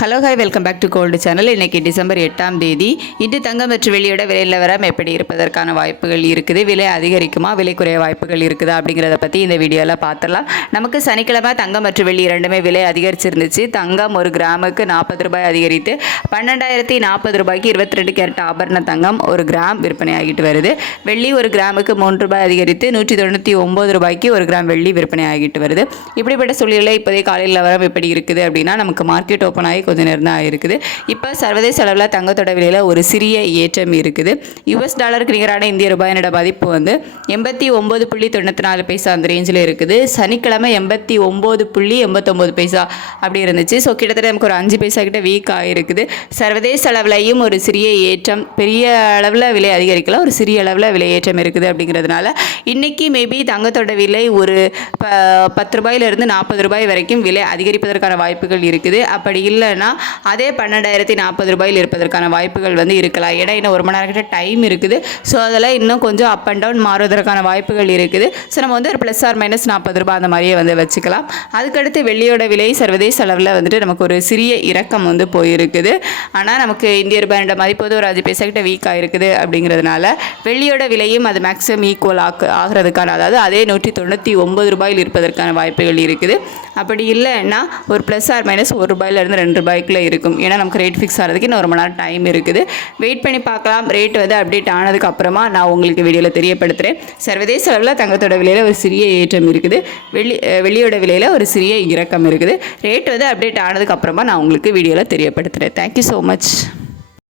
Hello hi welcome back to gold channel இன்றைக்கி December எட்டாம் தேதி. இன்று தங்கம் மற்றும் வெளியோட விலை நிலவரம் எப்படி இருப்பதற்கான வாய்ப்புகள் இருக்குது? விலை அதிகரிக்குமா? விலை குறைய வாய்ப்புகள் இருக்குதா? அப்படிங்கிறத பற்றி இந்த வீடியோவில் பார்த்துடலாம் நமக்கு சனிக்கிழமை தங்கம் மற்றும் வெள்ளி இரண்டுமே விலை அதிகரிச்சிருந்துச்சு. தங்கம் ஒரு கிராமுக்கு நாற்பது ரூபாய் அதிகரித்து பன்னெண்டாயிரத்தி நாற்பது ரூபாய்க்கு இருபத்தி ரெண்டு கேரட் ஆபரண தங்கம் ஒரு கிராம் விற்பனை ஆகிட்டு வருது. வெள்ளி ஒரு கிராமுக்கு மூன்று ரூபாய் அதிகரித்து நூற்றி தொண்ணூற்றி ஒம்பது ரூபாய்க்கு ஒரு கிராம் வெள்ளி விற்பனை ஆகிட்டு வருது. இப்படிப்பட்ட சூழ்நிலை இப்போதைய காலையில் நிலவரம் எப்படி இருக்குது அப்படின்னா நமக்கு மார்க்கெட் ஓப்பன் ஆகி கொஞ்சம் நேரம் தான் இருக்குது. இப்போ சர்வதேச அளவில் தங்கத்தோட விலையில் ஒரு சிறிய ஏற்றம் இருக்குது. யுஎஸ் டாலருக்கு நிகரான இந்திய ரூபாயினோட மதிப்பு வந்து எண்பத்தி ஒம்பது புள்ளி தொண்ணூற்றி நாலு பைசா அந்த ரேஞ்சில் இருக்குது. சனிக்கிழமை எண்பத்தி ஒம்பது புள்ளி எண்பத்தொம்போது பைசா அப்படி இருந்துச்சு. ஸோ கிட்டத்தட்ட நமக்கு ஒரு அஞ்சு பைசா கிட்ட வீக் ஆகிருக்குது. சர்வதேச அளவுலையும் ஒரு சிறிய ஏற்றம் பெரிய அளவில் விலை அதிகரிக்கல ஒரு சிறிய அளவில் விலை ஏற்றம் இருக்குது அப்படிங்கிறதுனால இன்றைக்கி மேபி தங்கத்தோட விலை ஒரு ப பத்து ரூபாயிலிருந்து நாற்பது ரூபாய் வரைக்கும் விலை அதிகரிப்பதற்கான வாய்ப்புகள் இருக்குது. அப்படி இல்லைன்னா அதே பன்னெண்டாயிரத்தி நாற்பது ரூபாயில் இருப்பதற்கான வாய்ப்புகள் வந்து இருக்கலாம். ஏன்னா இன்னும் ஒரு மணி நேரம் கிட்ட டைம் இருக்குது. ஸோ அதெல்லாம் இன்னும் கொஞ்சம் அப் அண்ட் டவுன் மாறுவதற்கான வாய்ப்புகள் இருக்குது. ஸோ நம்ம வந்து ஒரு ப்ளஸ் ஆர் மைனஸ் நாற்பது ரூபாய் அந்த மாதிரியே வந்து வச்சுக்கலாம். அதுக்கடுத்து வெள்ளியோட விலை சர்வதேச அளவில் வந்துட்டு நமக்கு ஒரு சிறிய இறக்கம் வந்து போயிருக்குது. ஆனால் நமக்கு இந்திய ரூபாயோட மதிப்பு வந்து ஒரு அஞ்சு பைசா கிட்ட வீக் ஆகிருக்குது அப்படிங்கிறதுனால வெள்ளியோட விலையும் அது மேக்ஸிமம் ஈக்குவல் ஆக்கு ஆகிறதுக்கான அதாவது அதே நூற்றி தொண்ணூற்றி ஒம்பது ரூபாயில் இருப்பதற்கான வாய்ப்புகள் இருக்குது. அப்படி இல்லைன்னா ஒரு ப்ளஸ் ஆர் மைனஸ் ஒரு ரூபாயிலேருந்து ரெண்டு ரூபாய் ரூபாய்க்குள்ளே இருக்கும். ஏன்னா நமக்கு ரேட் ஃபிக்ஸ் ஆகிறதுக்கு இன்னும் ஒரு நேரம் டைம் இருக்குது. வெயிட் பண்ணி பார்க்கலாம். ரேட் வந்து அப்டேட் ஆனதுக்கப்புறமா நான் உங்களுக்கு வீடியோவில் தெரியப்படுத்துகிறேன் சர்வதேச அளவில் தங்கத்தோட விலையில் ஒரு சிறிய ஏற்றம் இருக்குது. வெள்ளி வெளியோட விலையில் ஒரு சிறிய இறக்கம் இருக்குது. ரேட் வந்து அப்டேட் ஆனதுக்கப்புறமா நான் உங்களுக்கு வீடியோவில் தெரியப்படுத்துகிறேன் தேங்க்யூ ஸோ மச்